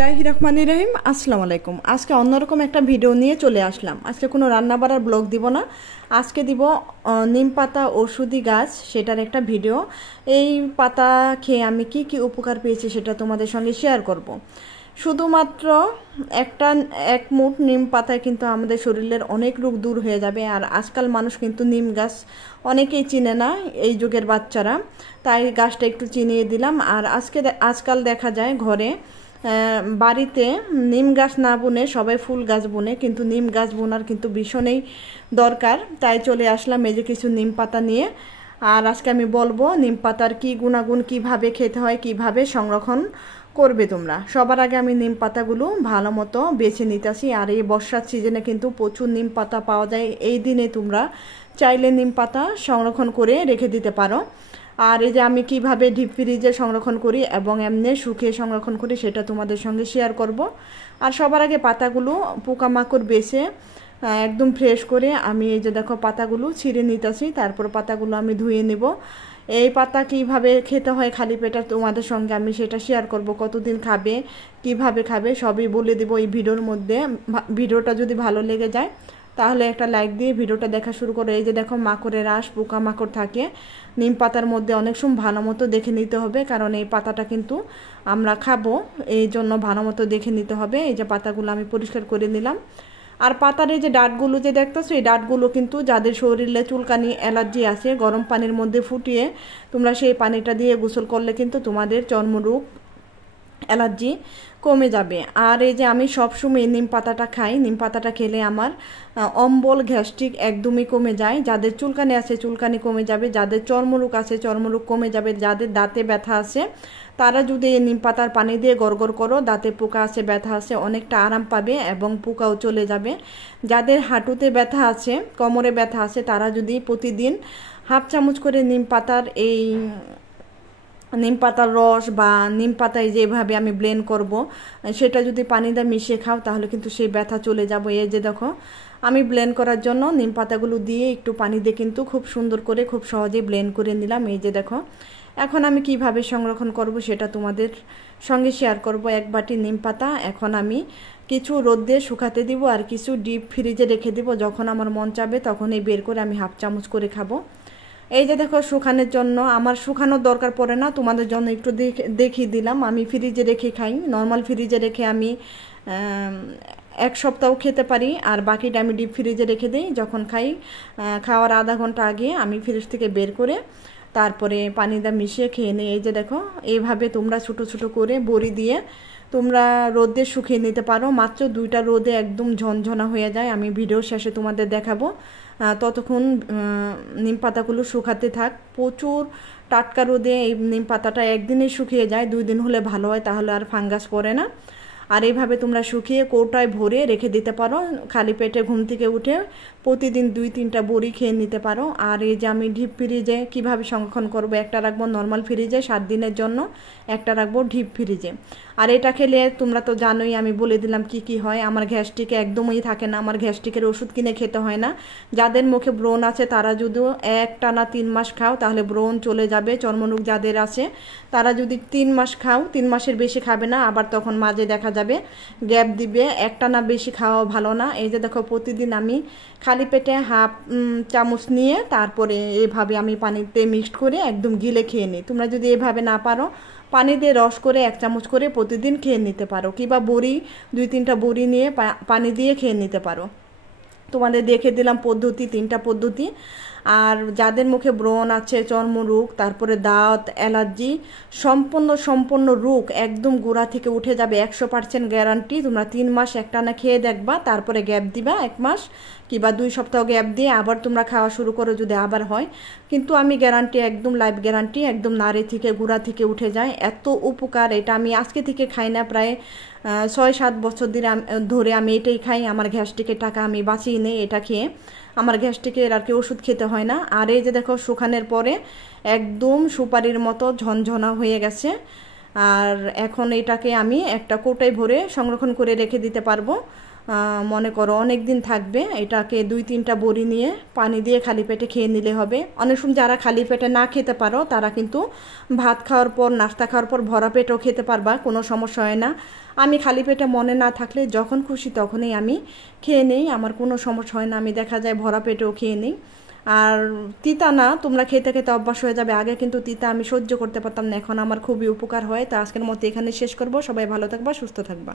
রহমানির রহিম। আসসালামু আলাইকুম। আজকে অন্যরকম একটা ভিডিও নিয়ে চলে আসলাম। আজকে কোনো রান্না বাড়ার ব্লগ দিব না, আজকে দিব নিম পাতা ঔষধি গাছ, সেটার একটা ভিডিও। এই পাতা খেয়ে আমি কি কি উপকার পেয়েছি সেটা তোমাদের সঙ্গে শেয়ার করব। শুধুমাত্র এক মুঠ নিম পাতায় কিন্তু আমাদের শরীরের অনেক রোগ দূর হয়ে যাবে। আর আজকাল মানুষ কিন্তু নিম গাছ অনেকেই চিনে না, এই যুগের বাচ্চারা, তাই গাছটা একটু চিনিয়ে দিলাম। আর আজকাল দেখা যায় ঘরে বাড়িতে নিম গাছ না বুনে সবাই ফুল গাছ বুনে, কিন্তু নিম গাছ বোনার কিন্তু ভীষণই দরকার। তাই চলে আসলাম এই যে কিছু নিম পাতা নিয়ে। আর আজকে আমি বলবো নিম পাতার কি গুণাগুণ, কিভাবে খেতে হয়, কিভাবে সংরক্ষণ করবে তোমরা। সবার আগে আমি নিম পাতাগুলো ভালো মতো বেছে নিতেছি। আর এই বর্ষার সিজনে কিন্তু প্রচুর নিম পাতা পাওয়া যায়। এই দিনে তোমরা চাইলে নিম পাতা সংরক্ষণ করে রেখে দিতে পারো। আর এই যে আমি কিভাবে ডিপ ফ্রিজে সংরক্ষণ করি এবং এমনি শুকিয়ে সংরক্ষণ করি সেটা তোমাদের সঙ্গে শেয়ার করব। আর সবার আগে পাতাগুলো পোকামাকড় বেছে একদম ফ্রেশ করে আমি এই যে দেখো পাতাগুলো ছিঁড়ে নিতেছি, তারপর পাতাগুলো আমি ধুয়ে নেব। এই পাতা কিভাবে খেতে হয় খালি পেটে তোমাদের সঙ্গে আমি সেটা শেয়ার করব। কতদিন খাবে, কিভাবে খাবে সবই বলে দেবো এই ভিডিওর মধ্যে। ভিডিওটা যদি ভালো লেগে যায় তাহলে একটা লাইক দিয়ে ভিডিওটা দেখা শুরু করো। এই যে দেখো মাকড়ের আঁশ, পোকামাকড় থাকে নিম পাতার মধ্যে, অনেক সময় ভালো মতো দেখে নিতে হবে, কারণ এই পাতাটা কিন্তু আমরা খাবো, এই জন্য ভালো মতো দেখে নিতে হবে। এই যে পাতাগুলো আমি পরিষ্কার করে নিলাম। আর পাতার এই যে ডাঁটগুলো যে দেখতেছো, এই ডাঁটগুলো কিন্তু যাদের শরীরে চুলকানি, অ্যালার্জি আছে, গরম পানির মধ্যে ফুটিয়ে তোমরা সেই পানিটা দিয়ে গোসল করলে কিন্তু তোমাদের চর্মরোগ, অ্যালার্জি কমে যাবে। আর এই যে আমি সবসময় নিম পাতাটা খাই, নিম পাতাটা খেলে আমার অম্বল, গ্যাস্ট্রিক একদমই কমে যায়। যাদের চুলকানি আছে চুলকানি কমে যাবে, যাদের চর্মরোগ আছে চর্মরোগ কমে যাবে, যাদের দাঁতে ব্যথা আছে তারা যদি এই নিম পাতার পানি দিয়ে গড়গড় করো, দাঁতে পোকা আছে, ব্যথা আছে, অনেকটা আরাম পাবে এবং পোকাও চলে যাবে। যাদের হাঁটুতে ব্যথা আছে, কোমরে ব্যথা আছে, তারা যদি প্রতিদিন হাফ চামচ করে নিম পাতার রস বা নিম পাতায় যেভাবে আমি ব্লেন্ড করব সেটা যদি পানিতে মিশিয়ে খাও তাহলে কিন্তু সেই ব্যথা চলে যাবে। এই যে দেখো আমি ব্লেন্ড করার জন্য নিম পাতাগুলো দিয়ে একটু পানি দিয়ে কিন্তু খুব সুন্দর করে খুব সহজে ব্লেন্ড করে নিলাম। এই যে দেখো এখন আমি কিভাবে সংরক্ষণ করব সেটা তোমাদের সঙ্গে শেয়ার করব। এক বাটি নিম পাতা এখন আমি কিছু রোদ দিয়ে শুকাতে দিব আর কিছু ডিপ ফ্রিজে রেখে দিব। যখন আমার মন চাবে তখনই বের করে আমি হাফ চামচ করে খাবো। এই যে দেখো শুকানোর জন্য আমার শুকানোর দরকার পড়ে না, তোমাদের জন্য একটু দেখিয়ে দিলাম। আমি ফ্রিজে রেখে খাই, নর্মাল ফ্রিজে রেখে আমি এক সপ্তাহ খেতে পারি, আর বাকিটা আমি ডিপ ফ্রিজে রেখে দিই। যখন খাই খাওয়ার আধা ঘন্টা আগে আমি ফ্রিজ থেকে বের করে তারপরে পানিটা মিশিয়ে খেয়ে নিই। এই যে দেখো এইভাবে তোমরা ছোটো ছোটো করে বড়ি দিয়ে তোমরা রোদে শুকিয়ে নিতে পারো। মাত্র 2টা রোদে একদম ঝনঝনা হয়ে যায়। আমি ভিডিও শেষে তোমাদের দেখাবো। ততক্ষণ নিম পাতাগুলো শুকাতে থাক। প্রচুর টাটকা রোদে এই নিম পাতাটা একদিনে শুকিয়ে যায়, 2 দিন হলে ভালো হয়, তাহলে আর ফাঙ্গাস পড়ে না। আর এইভাবে তোমরা শুকিয়ে কৌটায় ভরে রেখে দিতে পারো। খালি পেটে ঘুম থেকে উঠে প্রতিদিন 2-3টা বড়ি খেয়ে নিতে পারো। আর এই যে আমি ডিপ ফ্রিজে কীভাবে সংরক্ষণ করবো, একটা রাখবো নর্মাল ফ্রিজে 7 দিনের জন্য, একটা রাখবো ডিপ ফ্রিজে। আর এটা খেলে তোমরা তো জানোই, আমি বলে দিলাম কি কি হয়। আমার গ্যাস্ট্রিক একদমই থাকে না, আমার গ্যাস্ট্রিকের ওষুধ কিনে খেতে হয় না। যাদের মুখে ব্রণ আছে তারা যদিও একটানা 3 মাস খাও তাহলে ব্রণ চলে যাবে। চর্মরোগ যাদের আছে তারা যদি 3 মাস খাও, 3 মাসের বেশি খাবে না, আবার তখন মাঝে দেখা যাবে গ্যাপ দিবে। একটানা বেশি খাওয়া ভালো না। এই যে দেখো প্রতিদিন আমি খালি পেটে হাফ চামচ নিয়ে তারপরে এভাবে আমি পানিতে মিক্সড করে একদম গিলে খেয়ে নিই। তোমরা যদি এভাবে না পারো পানি দিয়ে রস করে 1 চামচ করে প্রতিদিন খেয়ে নিতে পারো, কিংবা বড়ি 2-3টা বড়ি নিয়ে পানি দিয়ে খেয়ে নিতে পারো। তোমাদের দেখে দিলাম পদ্ধতি, 3টা পদ্ধতি। আর যাদের মুখে ব্রণ আছে, চর্মরোগ, তারপরে দাঁত, অ্যালার্জি, সম্পূর্ণ রোগ একদম গোড়া থেকে উঠে যাবে, 100% গ্যারান্টি। তোমরা 3 মাস একটানা খেয়ে দেখবা, তারপরে গ্যাপ দিবা 1 মাস কিংবা 2 সপ্তাহ গ্যাপ দিয়ে আবার তোমরা খাওয়া শুরু করো যদি আবার হয়। কিন্তু আমি গ্যারান্টি, একদম লাইফ গ্যারান্টি, একদম নাড়ি থেকে গোড়া থেকে উঠে যায়। এত উপকার এটা। আমি আজকে থেকে খাই না, প্রায় 6-7 বছর ধরে আমি এটাই খাই। আমার গ্যাস্ট্রিকের টাকা আমি বাঁচিয়ে নেই এটা খেয়ে, আমার গ্যাস্ট্রিকের আর কি ওষুধ খেতে হয় না। আর এই যে দেখো শুকানোর পরে একদম সুপারির মতো ঝনঝনা হয়ে গেছে। আর এখন এটাকে আমি একটা কৌটায় ভরে সংরক্ষণ করে রেখে দিতে পারবো। মনে করো অনেক দিন থাকবে। এটাকে 2-3টা বড়ি নিয়ে পানি দিয়ে খালি পেটে খেয়ে নিলে হবে। অনেক সময় যারা খালি পেটে না খেতে পারো তারা কিন্তু ভাত খাওয়ার পর, নাস্তা খাওয়ার পর ভরা পেটেও খেতে পারবা, কোনো সমস্যা হয় না। আমি খালি পেটে মনে না থাকলে যখন খুশি তখনই আমি খেয়ে নিই, আমার কোনো সমস্যা হয় না। আমি দেখা যায় ভরা পেটেও খেয়ে নিই। আর তিতা না, তোমরা খেতে খেতে অভ্যাস হয়ে যাবে। আগে কিন্তু তিতা আমি সহ্য করতে পারতাম না, এখন আমার খুবই উপকার হয়। তো আজকের মতো এখানে শেষ করব। সবাই ভালো থাকবা, সুস্থ থাকবা।